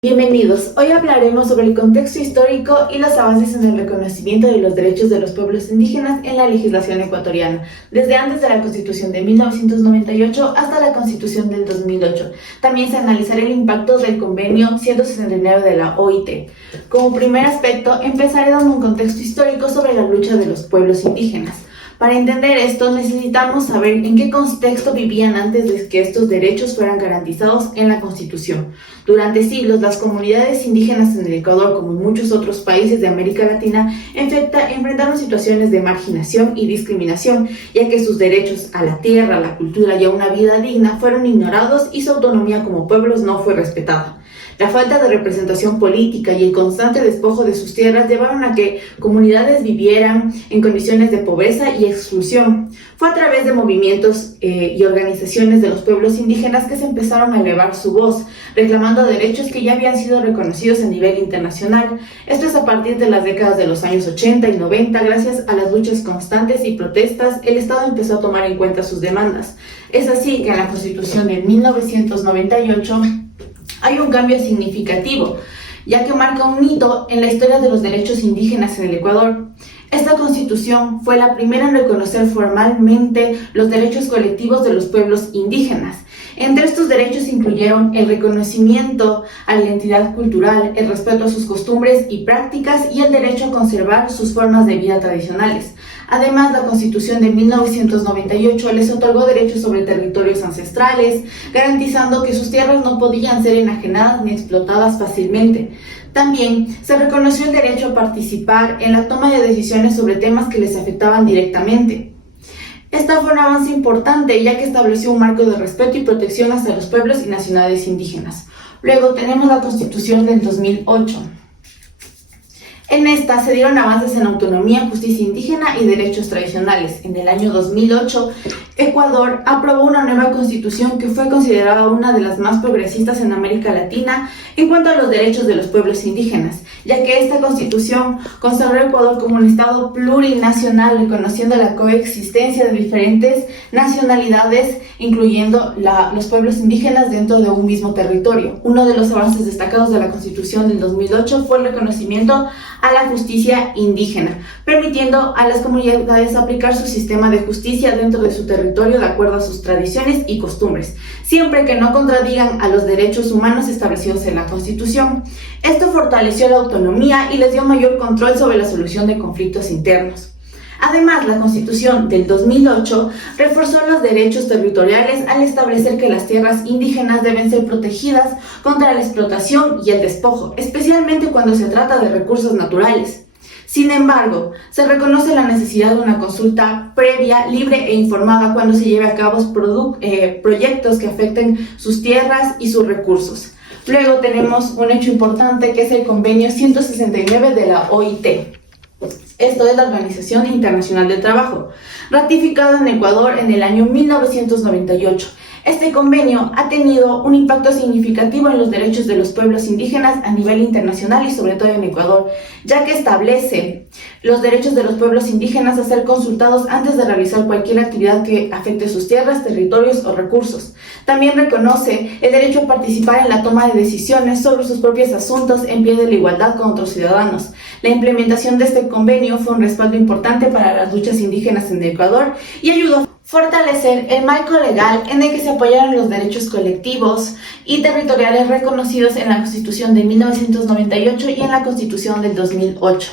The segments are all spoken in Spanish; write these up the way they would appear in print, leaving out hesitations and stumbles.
Bienvenidos, hoy hablaremos sobre el contexto histórico y los avances en el reconocimiento de los derechos de los pueblos indígenas en la legislación ecuatoriana, desde antes de la Constitución de 1998 hasta la Constitución del 2008. También se analizará el impacto del Convenio 169 de la OIT. Como primer aspecto, empezaré dando un contexto histórico sobre la lucha de los pueblos indígenas. Para entender esto, necesitamos saber en qué contexto vivían antes de que estos derechos fueran garantizados en la Constitución. Durante siglos, las comunidades indígenas en el Ecuador, como en muchos otros países de América Latina, enfrentaron situaciones de marginación y discriminación, ya que sus derechos a la tierra, a la cultura y a una vida digna fueron ignorados y su autonomía como pueblos no fue respetada. La falta de representación política y el constante despojo de sus tierras llevaron a que comunidades vivieran en condiciones de pobreza y exclusión. Fue a través de movimientos y organizaciones de los pueblos indígenas que se empezaron a elevar su voz, reclamando derechos que ya habían sido reconocidos a nivel internacional. Esto es a partir de las décadas de los años 80 y 90, gracias a las luchas constantes y protestas, el Estado empezó a tomar en cuenta sus demandas. Es así que en la Constitución de 1998 hay un cambio significativo, ya que marca un hito en la historia de los derechos indígenas en el Ecuador. Esta Constitución fue la primera en reconocer formalmente los derechos colectivos de los pueblos indígenas. Entre estos derechos incluyeron el reconocimiento a la identidad cultural, el respeto a sus costumbres y prácticas y el derecho a conservar sus formas de vida tradicionales. Además, la Constitución de 1998 les otorgó derechos sobre territorios ancestrales, garantizando que sus tierras no podían ser enajenadas ni explotadas fácilmente. También se reconoció el derecho a participar en la toma de decisiones sobre temas que les afectaban directamente. Esta fue un avance importante, ya que estableció un marco de respeto y protección hacia los pueblos y nacionalidades indígenas. Luego tenemos la Constitución del 2008. En esta se dieron avances en autonomía, justicia indígena y derechos tradicionales. En el año 2008, Ecuador aprobó una nueva constitución que fue considerada una de las más progresistas en América Latina en cuanto a los derechos de los pueblos indígenas, ya que esta constitución consagró a Ecuador como un estado plurinacional, reconociendo la coexistencia de diferentes nacionalidades, incluyendo los pueblos indígenas dentro de un mismo territorio. Uno de los avances destacados de la Constitución del 2008 fue el reconocimiento a la justicia indígena, permitiendo a las comunidades aplicar su sistema de justicia dentro de su territorio de acuerdo a sus tradiciones y costumbres, siempre que no contradigan a los derechos humanos establecidos en la Constitución. Esto fortaleció la autonomía y les dio mayor control sobre la solución de conflictos internos. Además, la Constitución del 2008 reforzó los derechos territoriales al establecer que las tierras indígenas deben ser protegidas contra la explotación y el despojo, especialmente cuando se trata de recursos naturales. Sin embargo, se reconoce la necesidad de una consulta previa, libre e informada cuando se lleve a cabo proyectos que afecten sus tierras y sus recursos. Luego tenemos un hecho importante que es el Convenio 169 de la OIT. Esto es la Organización Internacional del Trabajo, ratificado en Ecuador en el año 1998. Este convenio ha tenido un impacto significativo en los derechos de los pueblos indígenas a nivel internacional y sobre todo en Ecuador, ya que establece los derechos de los pueblos indígenas a ser consultados antes de realizar cualquier actividad que afecte sus tierras, territorios o recursos. También reconoce el derecho a participar en la toma de decisiones sobre sus propios asuntos en pie de la igualdad con otros ciudadanos. La implementación de este convenio fue un respaldo importante para las luchas indígenas en Ecuador y ayudó a fortalecer el marco legal en el que se apoyaron los derechos colectivos y territoriales reconocidos en la Constitución de 1998 y en la Constitución del 2008.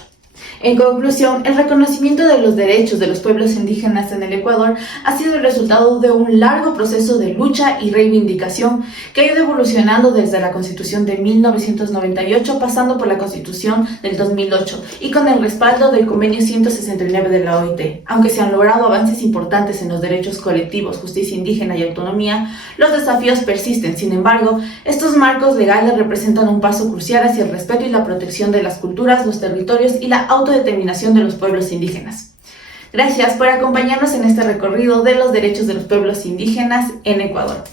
En conclusión, el reconocimiento de los derechos de los pueblos indígenas en el Ecuador ha sido el resultado de un largo proceso de lucha y reivindicación que ha ido evolucionando desde la Constitución de 1998, pasando por la Constitución del 2008 y con el respaldo del Convenio 169 de la OIT. Aunque se han logrado avances importantes en los derechos colectivos, justicia indígena y autonomía, los desafíos persisten. Sin embargo, estos marcos legales representan un paso crucial hacia el respeto y la protección de las culturas, los territorios y la autodeterminación de los pueblos indígenas. Gracias por acompañarnos en este recorrido de los derechos de los pueblos indígenas en Ecuador.